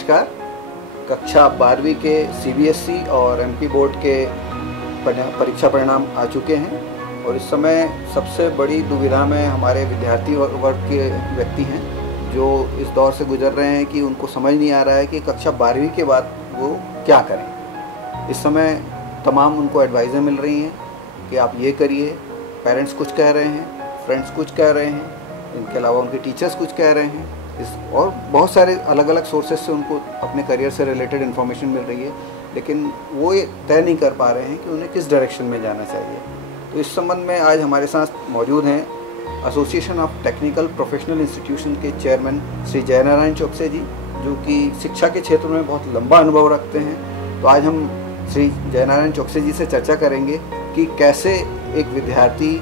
नमस्कार। कक्षा 12वीं के सीबीएसई और एमपी बोर्ड के परीक्षा परिणाम आ चुके हैं और इस समय सबसे बड़ी दुविधा में हमारे विद्यार्थी वर्ग के व्यक्ति हैं जो इस दौर से गुजर रहे हैं कि उनको समझ नहीं आ रहा है कि कक्षा 12वीं के बाद वो क्या करें। इस समय तमाम उनको एडवाइज़ें मिल रही हैं कि आप ये करिए, पेरेंट्स कुछ कह रहे हैं, फ्रेंड्स कुछ कह रहे हैं, इनके अलावा उनके टीचर्स कुछ कह रहे हैं, और बहुत सारे अलग अलग सोर्सेज से उनको अपने करियर से रिलेटेड इन्फॉर्मेशन मिल रही है, लेकिन वो ये तय नहीं कर पा रहे हैं कि उन्हें किस डायरेक्शन में जाना चाहिए। तो इस संबंध में आज हमारे साथ मौजूद हैं association of technical professional institution के चेयरमैन श्री जयनारायण चौकसे जी, जो कि शिक्षा के क्षेत्र में बहुत लंबा अनुभव रखते हैं। तो आज हम श्री जयनारायण चौकसे जी से चर्चा करेंगे कि कैसे एक विद्यार्थी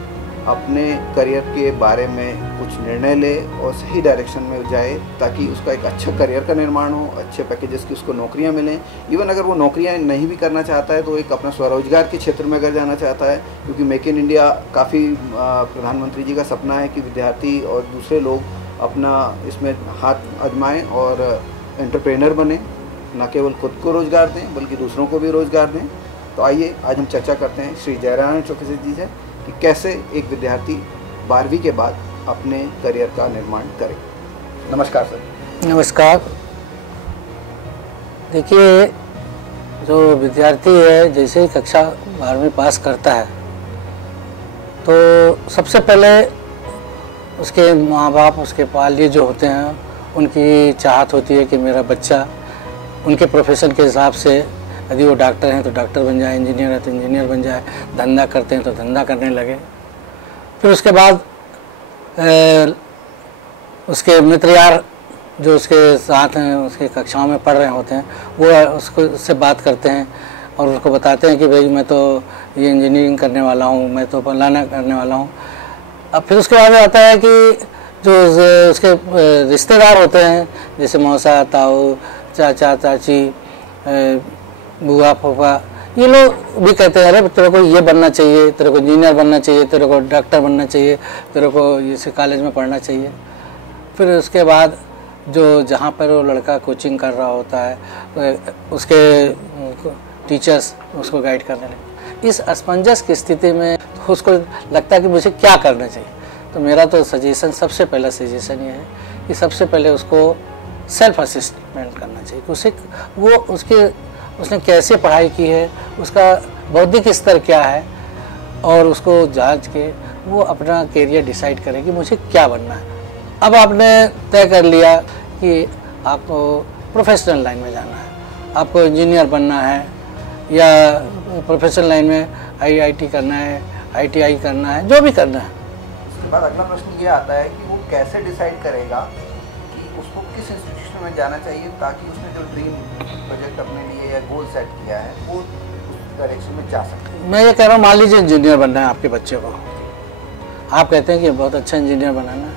अपने करियर के बारे में कुछ निर्णय ले और सही डायरेक्शन में जाए ताकि उसका एक अच्छा करियर का निर्माण हो, अच्छे पैकेजेस की उसको नौकरियां मिलें। इवन अगर वो नौकरियां नहीं भी करना चाहता है तो एक अपना स्वरोजगार के क्षेत्र में अगर जाना चाहता है, क्योंकि मेक इन इंडिया काफ़ी प्रधानमंत्री जी का सपना है कि विद्यार्थी और दूसरे लोग अपना इसमें हाथ आजमाएँ और एंटरप्रेनर बने, न केवल खुद को रोज़गार दें बल्कि दूसरों को भी रोज़गार दें। तो आइए आज हम चर्चा करते हैं श्री जयनारायण चौकसे जी से कि कैसे एक विद्यार्थी 12वीं के बाद अपने करियर का निर्माण करे। नमस्कार सर। नमस्कार। देखिए, जो विद्यार्थी है जैसे ही कक्षा 12वीं पास करता है तो सबसे पहले उसके माँ बाप, उसके पालय जो होते हैं, उनकी चाहत होती है कि मेरा बच्चा उनके प्रोफेशन के हिसाब से, यदि वो डॉक्टर हैं तो डॉक्टर बन जाए, इंजीनियर है तो इंजीनियर बन जाए, धंधा करते हैं तो धंधा करने लगे। फिर उसके बाद उसके मित्र यार जो उसके साथ हैं, उसके कक्षाओं में पढ़ रहे होते हैं, वो उससे बात करते हैं और उसको बताते हैं कि भाई मैं तो ये इंजीनियरिंग करने वाला हूँ, मैं तो फलाना करने वाला हूँ। अब फिर उसके बाद आता है कि जो उसके रिश्तेदार होते हैं, जैसे मौसा, ताऊ, चाचा, चाची, बुआ, फूफा, ये लोग भी कहते हैं अरे तेरे को ये बनना चाहिए, तेरे को इंजीनियर बनना चाहिए, तेरे को डॉक्टर बनना चाहिए, तेरे को इस कॉलेज में पढ़ना चाहिए। फिर उसके बाद जो जहाँ पर वो लड़का कोचिंग कर रहा होता है उसके टीचर्स उसको गाइड करने लगे। इस असमंजस की स्थिति में उसको लगता है कि मुझे क्या करना चाहिए। तो मेरा तो सजेशन, सबसे पहला सजेशन ये है कि सबसे पहले उसको सेल्फ असेसमेंट करना चाहिए कि उसने कैसे पढ़ाई की है, उसका बौद्धिक स्तर क्या है, और उसको जांच के वो अपना करियर डिसाइड करे कि मुझे क्या बनना है। अब आपने तय कर लिया कि आपको प्रोफेशनल लाइन में जाना है, आपको इंजीनियर बनना है या प्रोफेशनल लाइन में आईआईटी करना है, आईटीआई करना है, जो भी करना है। उसके बाद अगला प्रश्न ये आता है कि वो कैसे डिसाइड करेगा कि उसको किस इंस्टीट्यूशन में जाना चाहिए ताकि उसने जो ड्रीम प्रोजेक्ट अपने लिए या गोल सेट किया है वो उस डायरेक्शन में जा सके। मैं ये कह रहा हूँ, मान लीजिए इंजीनियर बनना है आपके बच्चे को, आप कहते हैं कि बहुत अच्छा इंजीनियर बनाना है।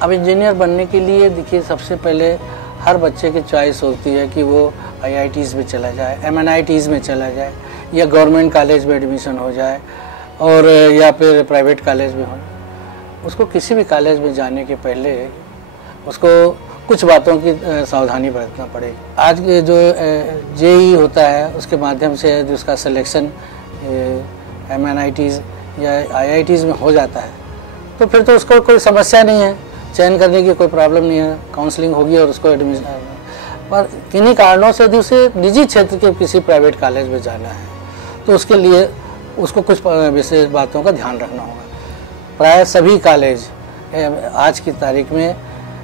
अब इंजीनियर बनने के लिए देखिए, सबसे पहले हर बच्चे की चॉइस होती है कि वो आईआईटीज़ में चला जाए, एमएनआईटीज़ में चला जाए, या गवर्नमेंट कॉलेज में एडमिशन हो जाए, और या फिर प्राइवेट कॉलेज में हो। उसको किसी भी कॉलेज में जाने के पहले उसको कुछ बातों की सावधानी बरतना पड़ेगी। आज के जो जेईई होता है उसके माध्यम से यदि उसका सिलेक्शन एमएनआईटीज़ या आईआईटीज़ में हो जाता है तो फिर तो उसको कोई समस्या नहीं है, चयन करने की कोई प्रॉब्लम नहीं है, काउंसलिंग होगी और उसको एडमिशन। पर किन्हीं कारणों से यदि उसे निजी क्षेत्र के किसी प्राइवेट कॉलेज में जाना है तो उसके लिए उसको कुछ विशेष बातों का ध्यान रखना होगा। प्राय सभी कॉलेज आज की तारीख में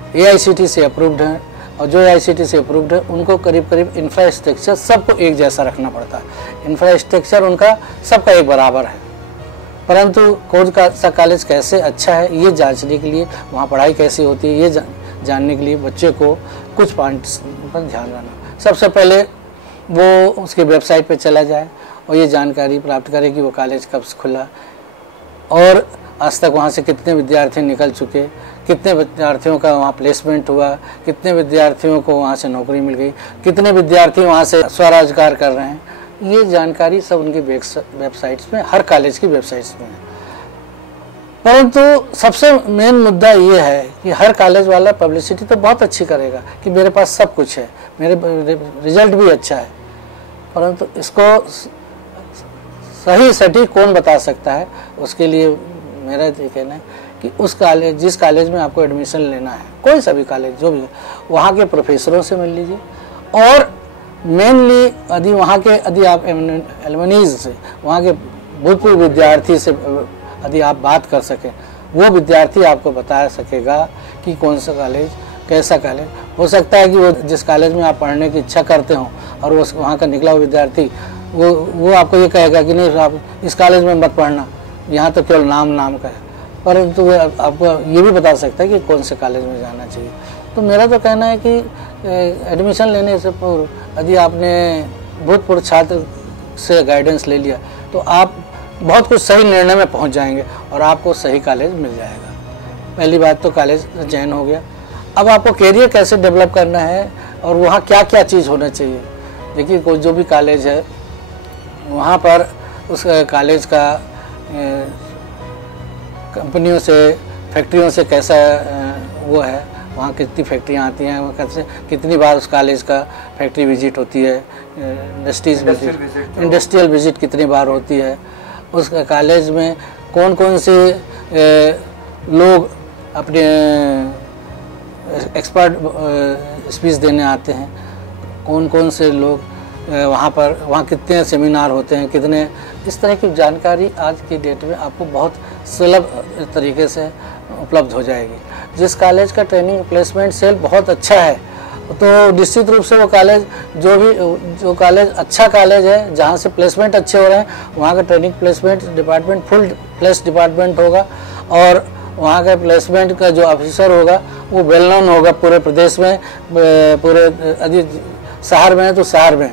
एआईसीटी से अप्रूव्ड हैं, और जो एआईसीटी से अप्रूव्ड है उनको करीब करीब इंफ्रास्ट्रक्चर सबको एक जैसा रखना पड़ता है। इंफ्रास्ट्रक्चर उनका सबका एक बराबर है, परंतु कौन सा कॉलेज कैसे अच्छा है ये जांचने के लिए, वहाँ पढ़ाई कैसी होती है ये जानने के लिए बच्चे को कुछ पॉइंट्स पर ध्यान रखना। सबसे पहले वो उसके वेबसाइट पर चला जाए और ये जानकारी प्राप्त करे कि वो कॉलेज कब खुला, और आज तक वहाँ से कितने विद्यार्थी निकल चुके, कितने विद्यार्थियों का वहाँ प्लेसमेंट हुआ, कितने विद्यार्थियों को वहाँ से नौकरी मिल गई, कितने विद्यार्थी वहाँ से स्वरोजगार कर रहे हैं। ये जानकारी सब उनकी वेबसाइट्स में, हर कॉलेज की वेबसाइट्स में है। परंतु सबसे मेन मुद्दा ये है कि हर कॉलेज वाला पब्लिसिटी तो बहुत अच्छी करेगा कि मेरे पास सब कुछ है, मेरे रिजल्ट भी अच्छा है, परंतु इसको सही सटीक कौन बता सकता है। उसके लिए मेरा ये कहना है कि उस कॉलेज, जिस कॉलेज में आपको एडमिशन लेना है, कोई सा भी कॉलेज जो भी है, वहाँ के प्रोफेसरों से मिल लीजिए, और मेनली यदि वहाँ के यदि आप एलुमनीज से, वहाँ के भूतपूर्व विद्यार्थी से यदि आप बात कर सकें, वो विद्यार्थी आपको बता सकेगा कि कौन सा कॉलेज, कैसा कॉलेज। हो सकता है कि वो जिस कॉलेज में आप पढ़ने की इच्छा करते हो और वो वहाँ का निकला हुआ विद्यार्थी वो आपको ये कहेगा कि नहीं आप इस कॉलेज में मत पढ़ना, यहाँ तो केवल नाम का है, परंतु वो आपको ये भी बता सकता है कि कौन से कॉलेज में जाना चाहिए। तो मेरा तो कहना है कि एडमिशन लेने से पूर्व यदि आपने भूतपूर्व छात्र से गाइडेंस ले लिया तो आप बहुत कुछ सही निर्णय में पहुंच जाएंगे और आपको सही कॉलेज मिल जाएगा। पहली बात तो कॉलेज चयन हो गया। अब आपको कैरियर कैसे डेवलप करना है और वहाँ क्या क्या चीज़ होना चाहिए। देखिए, कोई जो भी कॉलेज है वहाँ पर उस कॉलेज का कंपनियों से, फैक्ट्रियों से कैसा वो है, वहाँ कितनी फैक्ट्रियाँ आती हैं, वहाँ कैसे कितनी बार उस कॉलेज का फैक्ट्री विजिट होती है, इंडस्ट्रियल विजिट कितनी बार होती है, उस कॉलेज में कौन कौन से लोग अपने एक्सपर्ट स्पीच देने आते हैं, कौन कौन से लोग वहाँ कितने सेमिनार होते हैं, कितने, इस तरह की जानकारी आज की डेट में आपको बहुत सुलभ तरीके से उपलब्ध हो जाएगी। जिस कॉलेज का ट्रेनिंग प्लेसमेंट सेल बहुत अच्छा है तो निश्चित रूप से वो कॉलेज, जो कॉलेज अच्छा कॉलेज है, जहाँ से प्लेसमेंट अच्छे हो रहे हैं, वहाँ का training placement department full flash department होगा और वहाँ का प्लेसमेंट का जो ऑफिसर होगा वो वेल नोन होगा पूरे प्रदेश में, पूरे यदि शहर में है तो शहर में,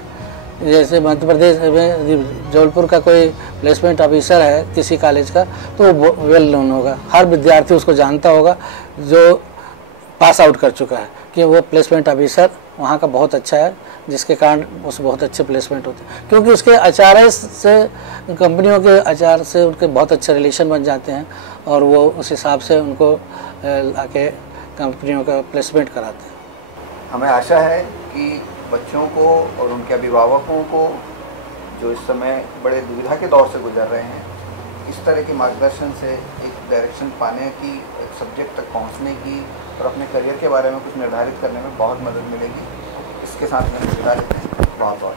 जैसे मध्य प्रदेश में जबलपुर का कोई प्लेसमेंट ऑफिसर है किसी कॉलेज का तो वो वेल नोन होगा, हर विद्यार्थी उसको जानता होगा जो पास आउट कर चुका है कि वो प्लेसमेंट ऑफिसर वहाँ का बहुत अच्छा है, जिसके कारण उस बहुत अच्छे प्लेसमेंट होते हैं, क्योंकि उसके आचार्य से, कंपनियों के आचार्य से उनके बहुत अच्छे रिलेशन बन जाते हैं और वो उस हिसाब से उनको आके कंपनियों का प्लेसमेंट कराते हैं। हमें आशा है कि बच्चों को और उनके अभिभावकों को जो इस समय बड़े दुविधा के दौर से गुजर रहे हैं, इस तरह के मार्गदर्शन से एक डायरेक्शन पाने की, एक सब्जेक्ट तक पहुंचने की और अपने करियर के बारे में कुछ निर्धारित करने में बहुत मदद मिलेगी। इसके साथ में विदा लेते हैं। बहुत बहुत